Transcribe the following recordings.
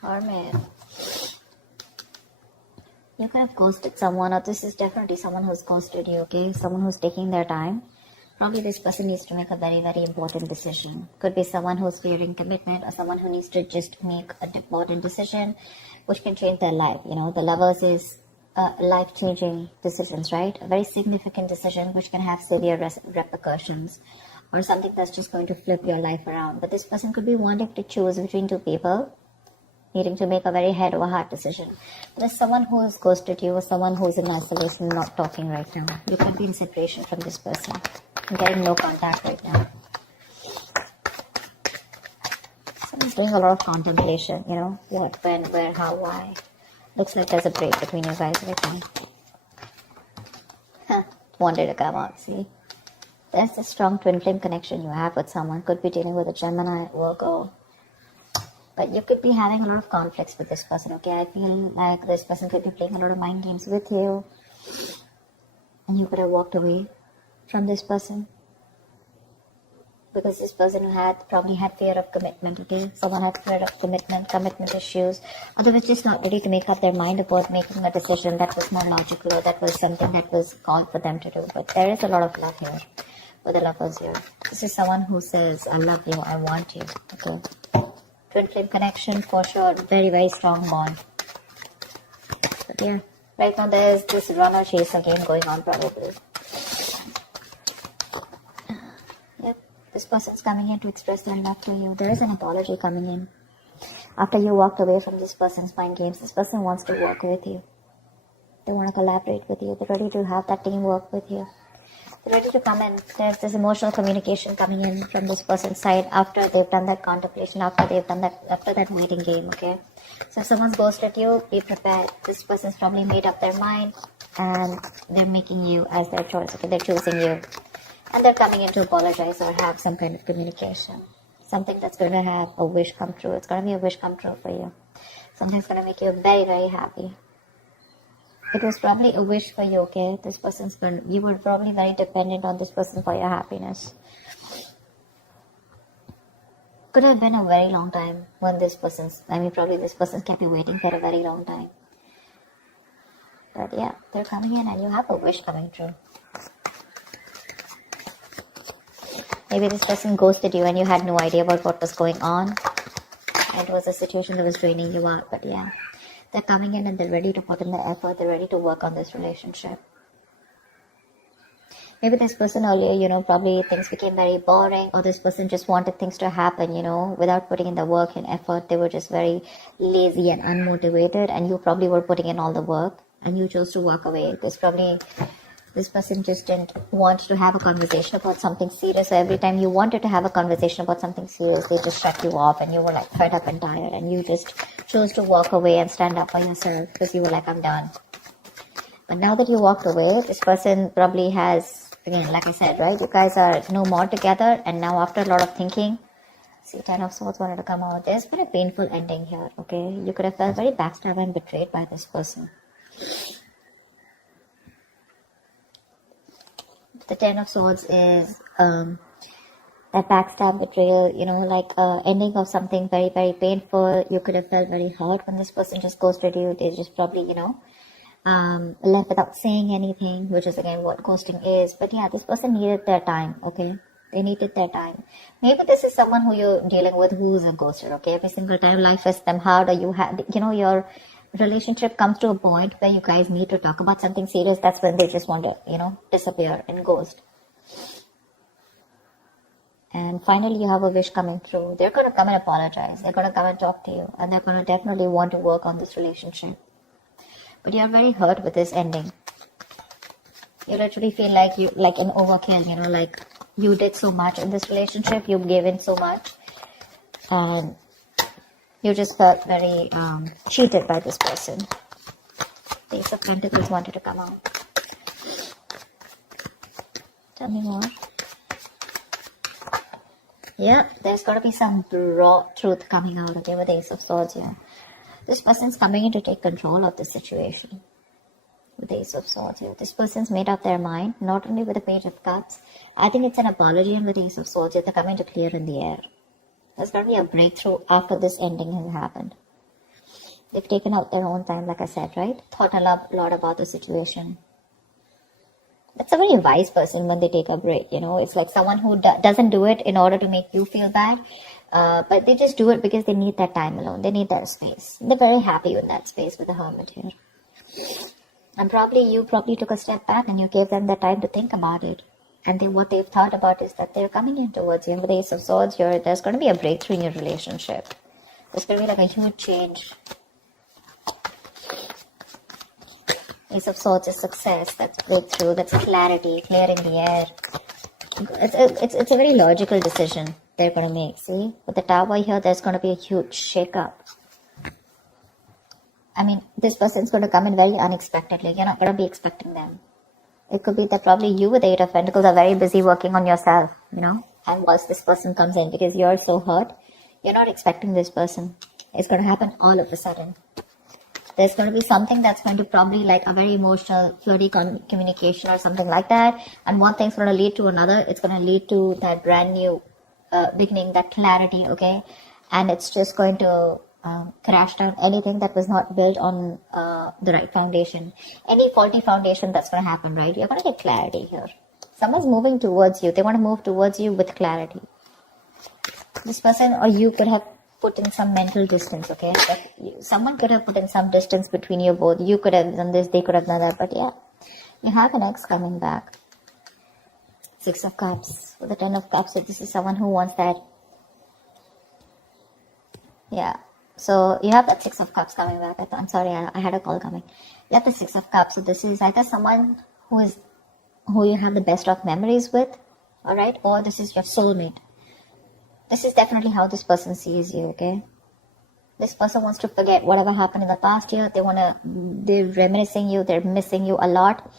Hermit. You could have ghosted someone, or this is definitely someone who's ghosted you, okay? Someone who's taking their time. Probably this person needs to make a very, very important decision. Could be someone who's fearing commitment, or someone who needs to just make an important decision which can change their life. You know, the Lovers is life-changing decisions, right? A very significant decision which can have severe repercussions, or something that's just going to flip your life around. But this person could be wanting to choose between two people, needing to make a very head over heart decision. There's someone who's ghosted you, or someone who's in isolation, not talking right now. You could be in separation from this person. I'm getting no contact right now. Someone's doing a lot of contemplation, you know, what, when, where, how, why. Looks like there's a break between you guys right now. Wanted to come out, see? There's a strong twin flame connection you have with someone. Could be dealing with a Gemini, Virgo. But you could be having a lot of conflicts with this person, okay? I feel like this person could be playing a lot of mind games with you. And you could have walked away from this person. Because this person probably had fear of commitment, okay? Someone had fear of commitment issues. Otherwise, just not ready to make up their mind about making a decision that was more logical, or that was something that was called for them to do. But there is a lot of love here for the Lovers here. This is someone who says, I love you, I want you, okay? Twin flame connection for sure. Very, very strong bond. But yeah, right now there's this runner chaser game going on probably. Yep, this person's coming in to express their love to you. There is an apology coming in. After you walked away from this person's mind games, this person wants to work with you. They want to collaborate with you. They're ready to have that teamwork with you. They're ready to come in. There's this emotional communication coming in from this person's side after they've done that contemplation, after that waiting game, okay? So if someone's ghosted you, be prepared. This person's probably made up their mind and they're making you as their choice, okay? They're choosing you. And they're coming in to apologize or have some kind of communication. Something that's going to have a wish come true. It's going to be a wish come true for you. Something's going to make you very, very happy. It was probably a wish for you, okay? You were probably very dependent on this person for your happiness. Could have been a very long time when probably this person's kept you waiting for a very long time. But yeah, they're coming in and you have a wish coming true. Maybe this person ghosted you and you had no idea about what was going on. It was a situation that was draining you out, but yeah. They're coming in and they're ready to put in the effort. They're ready to work on this relationship. Maybe this person earlier, probably things became very boring, or this person just wanted things to happen, without putting in the work and effort. They were just very lazy and unmotivated, and you probably were putting in all the work and you chose to walk away. This person just didn't want to have a conversation about something serious. So every time you wanted to have a conversation about something serious, they just shut you off and you were like fed up and tired, and you just chose to walk away and stand up for yourself because you were like, I'm done. But now that you walked away, this person probably has, again, like I said, right? You guys are no more together, and now after a lot of thinking, see, 10 of Swords wanted to come out. There's been a painful ending here, okay? You could have felt very backstabbed and betrayed by this person. The 10 of Swords is that backstab, betrayal, ending of something very, very painful. You could have felt very hurt when this person just ghosted you. They just probably, left without saying anything, which is again what ghosting is. But yeah, this person needed their time, okay? They needed their time. Maybe this is someone who you're dealing with who's a ghoster, okay? Every single time life hits them hard, or you have, your relationship comes to a point where you guys need to talk about something serious. That's when they just want to, disappear and ghost. And finally, you have a wish coming through. They're going to come and apologize. They're going to come and talk to you. And they're going to definitely want to work on this relationship. But you're very hurt with this ending. You literally feel like an overkill, like you did so much in this relationship. You gave in so much. And you just felt very cheated by this person. The Ace of Pentacles wanted to come out. Tell me more. Yeah, there's got to be some raw truth coming out, okay, with the Ace of Swords here. This person's coming in to take control of the situation. With the Ace of Swords here. This person's made up their mind, not only with the Page of Cups. I think it's an apology, and with the Ace of Swords here, they're coming to clear in the air. There's going to be a breakthrough after this ending has happened. They've taken out their own time, like I said, right? Thought a lot about the situation. That's a very wise person when they take a break, you know. It's like someone who doesn't do it in order to make you feel bad, but they just do it because they need that time alone. They need that space. They're very happy with that space with the Hermit here. And you probably took a step back and you gave them the time to think about it. And then what they've thought about is that they're coming in towards you. And with the Ace of Swords here, there's going to be a breakthrough in your relationship. There's going to be like a huge change. Ace of Swords is success, that's breakthrough, that's clarity, clearing the air. It's a very logical decision they're going to make, see? With the Tower here, there's going to be a huge shake-up. I mean, this person's going to come in very unexpectedly. You're not going to be expecting them. It could be that probably you with the Eight of Pentacles are very busy working on yourself, you know? And once this person comes in, because you're so hurt, you're not expecting this person. It's going to happen all of a sudden. There's going to be something that's going to probably like a very emotional, flirty communication or something like that. And one thing's going to lead to another. It's going to lead to that brand new beginning, that clarity, okay? And it's just going to crash down anything that was not built on the right foundation. Any faulty foundation that's going to happen, right? You're going to get clarity here. Someone's moving towards you. They want to move towards you with clarity. This person or you could have put in some mental distance, okay? Someone could have put in some distance between you both. You could have done this, they could have done that, but yeah, you have an ex coming back. Six of Cups with the Ten of Cups. So this is someone who wants that. Yeah. So you have that Six of Cups coming back. I'm sorry, I had a call coming. You have the Six of Cups. So this is either someone who you have the best of memories with, all right, or this is your soulmate. This is definitely how this person sees you, okay? This person wants to forget whatever happened in the past year. They're reminiscing you. They're missing you a lot.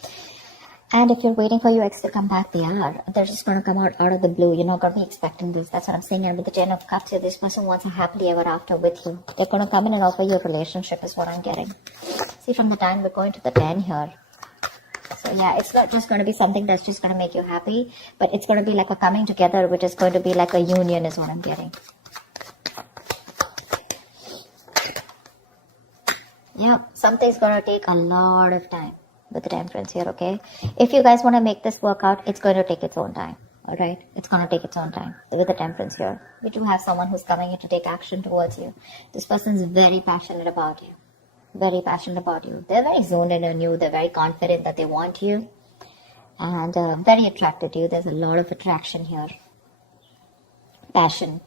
And if you're waiting for your ex to come back, they're just going to come out of the blue. You're not going to be expecting this. That's what I'm saying. And with the Ten of Cups here, this person wants a happily ever after with you. They're going to come in and offer you a relationship is what I'm getting. See, from the time we're going to the 10 here. So yeah, it's not just going to be something that's just going to make you happy, but it's going to be like a coming together, which is going to be like a union is what I'm getting. Yeah, something's going to take a lot of time with the Temperance here, okay? If you guys want to make this work out, it's going to take its own time, all right? It's going to take its own time with the Temperance here. We do have someone who's coming in to take action towards you. This person's very passionate about you. Very passionate about you. They're very zoned in on you. They're very confident that they want you. And very attracted to you. There's a lot of attraction here. Passion.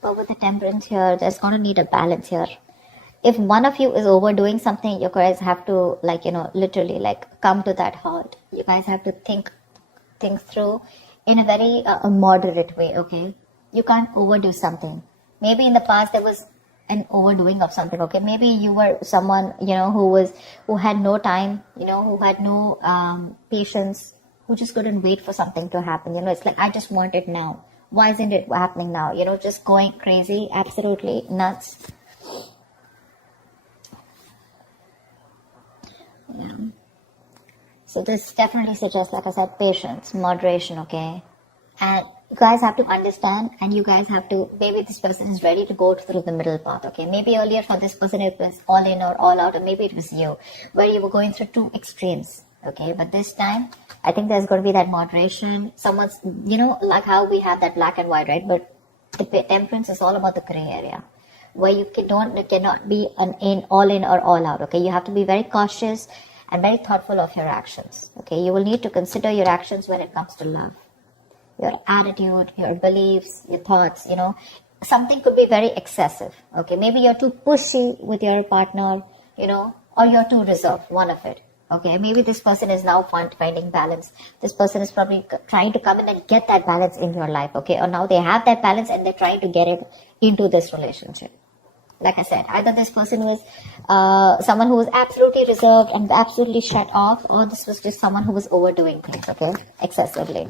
But with the Temperance here, there's going to need a balance here. If one of you is overdoing something, you guys have to, like, you know, literally, like, come to that halt. You guys have to think through in a very moderate way, okay? You can't overdo something. Maybe in the past there was an overdoing of something, okay? Maybe you were someone, you know, who had no time, you know, who had no patience, who just couldn't wait for something to happen. You know, it's like, I just want it now. Why isn't it happening now? You know, just going crazy, absolutely nuts. Yeah. So this definitely suggests, like I said, patience, moderation, okay? And you guys have to understand, and you guys have to, maybe this person is ready to go through the middle path, okay? Maybe earlier for this person it was all in or all out, or maybe it was you, where you were going through two extremes, okay? But this time, I think there's going to be that moderation. Someone's, you know, like how we have that black and white, right? But the Temperance is all about the gray area, where you cannot be all in or all out, okay? You have to be very cautious and very thoughtful of your actions, okay? You will need to consider your actions when it comes to love. Your attitude, your beliefs, your thoughts, you know, something could be very excessive, okay? Maybe you're too pushy with your partner, you know, or you're too reserved, one of it, okay? Maybe this person is now finding balance. This person is probably trying to come in and get that balance in your life, okay? Or now they have that balance and they're trying to get it into this relationship. Like I said, either this person was someone who was absolutely reserved and absolutely shut off, or this was just someone who was overdoing things, okay, excessively.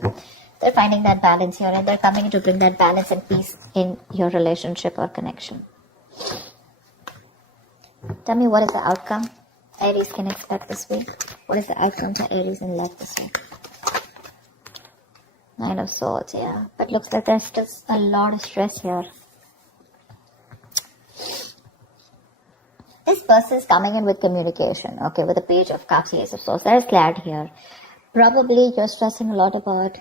They're finding that balance here, and they're coming to bring that balance and peace in your relationship or connection. Tell me, what is the outcome Aries can expect this week? What is the outcome for Aries in love this week? Nine of Swords, yeah. But looks like there's still a lot of stress here. This person is coming in with communication, okay, with the Page of Cups, Ace of Swords. There is clarity here. Probably you're stressing a lot about,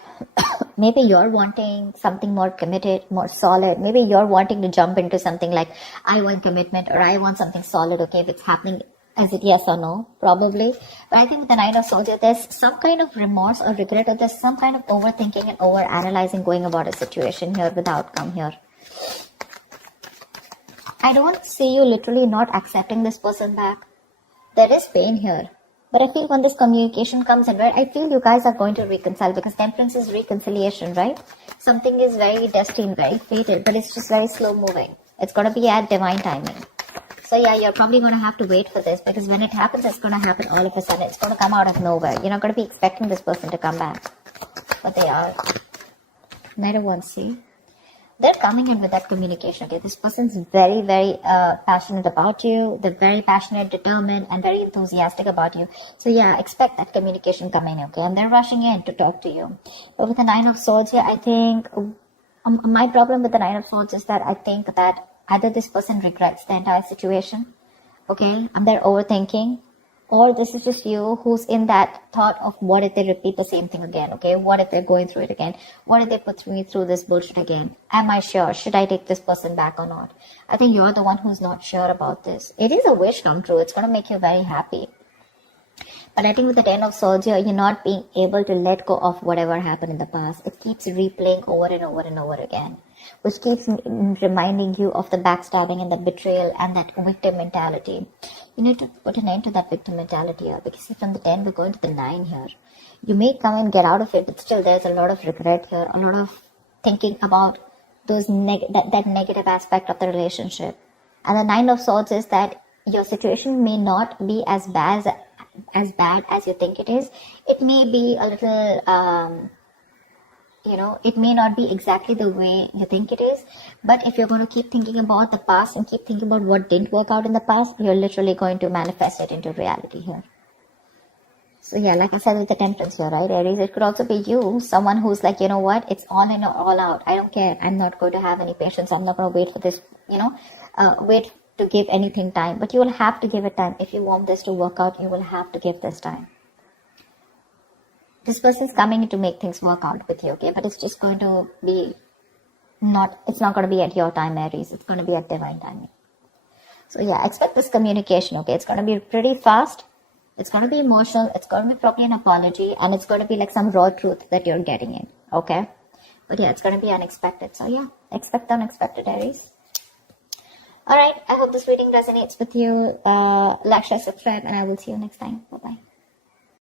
maybe you're wanting something more committed, more solid. Maybe you're wanting to jump into something like, I want commitment or I want something solid, okay, if it's happening, is it yes or no? Probably. But I think with the Nine of Swords, there's some kind of remorse or regret, or there's some kind of overthinking and over-analyzing going about a situation here with the outcome here. I don't see you literally not accepting this person back. There is pain here. But I feel when this communication comes in, right, I feel you guys are going to reconcile, because Temperance is reconciliation, right? Something is very destined, very fated, but it's just very slow moving. It's going to be at divine timing. So yeah, you're probably going to have to wait for this, because when it happens, it's going to happen all of a sudden. It's going to come out of nowhere. You're not going to be expecting this person to come back. But they are. Knight of Wands, see? They're coming in with that communication, okay? This person's very, very passionate about you. They're very passionate, determined, and very enthusiastic about you. So yeah, expect that communication coming, okay? And they're rushing in to talk to you. But with the Nine of Swords here, I think my problem with the Nine of Swords is that I think that either this person regrets the entire situation, okay? And they're overthinking. Or this is just you who's in that thought of, what if they repeat the same thing again, okay? What if they're going through it again? What if they put me through this bullshit again? Am I sure? Should I take this person back or not? I think you're the one who's not sure about this. It is a wish come true. It's going to make you very happy. But I think with the Ten of Swords here, you're not being able to let go of whatever happened in the past. It keeps replaying over and over and over again, which keeps reminding you of the backstabbing and the betrayal and that victim mentality. You need to put an end to that victim mentality here, because see, from the 10 we're going to the 9 here. You may come and get out of it, but still there's a lot of regret here, a lot of thinking about those that negative aspect of the relationship. And the 9 of Swords is that your situation may not be as bad as you think it is. It may be a little it may not be exactly the way you think it is, but if you're going to keep thinking about the past and keep thinking about what didn't work out in the past, you're literally going to manifest it into reality here. So yeah, like I said with the Temperance here, right, Aries, it could also be you, someone who's like, you know what, it's all in or all out. I don't care. I'm not going to have any patience. I'm not going to wait for this, wait to give anything time. But you will have to give it time. If you want this to work out, you will have to give this time. This person is coming in to make things work out with you, okay? But it's just going to be it's not going to be at your time, Aries. It's going to be at divine timing. So yeah, expect this communication, okay? It's going to be pretty fast. It's going to be emotional. It's going to be probably an apology. And it's going to be like some raw truth that you're getting in, okay? But yeah, it's going to be unexpected. So yeah, expect the unexpected, Aries. Alright, I hope this reading resonates with you. Like, share, subscribe, and I will see you next time. Bye-bye.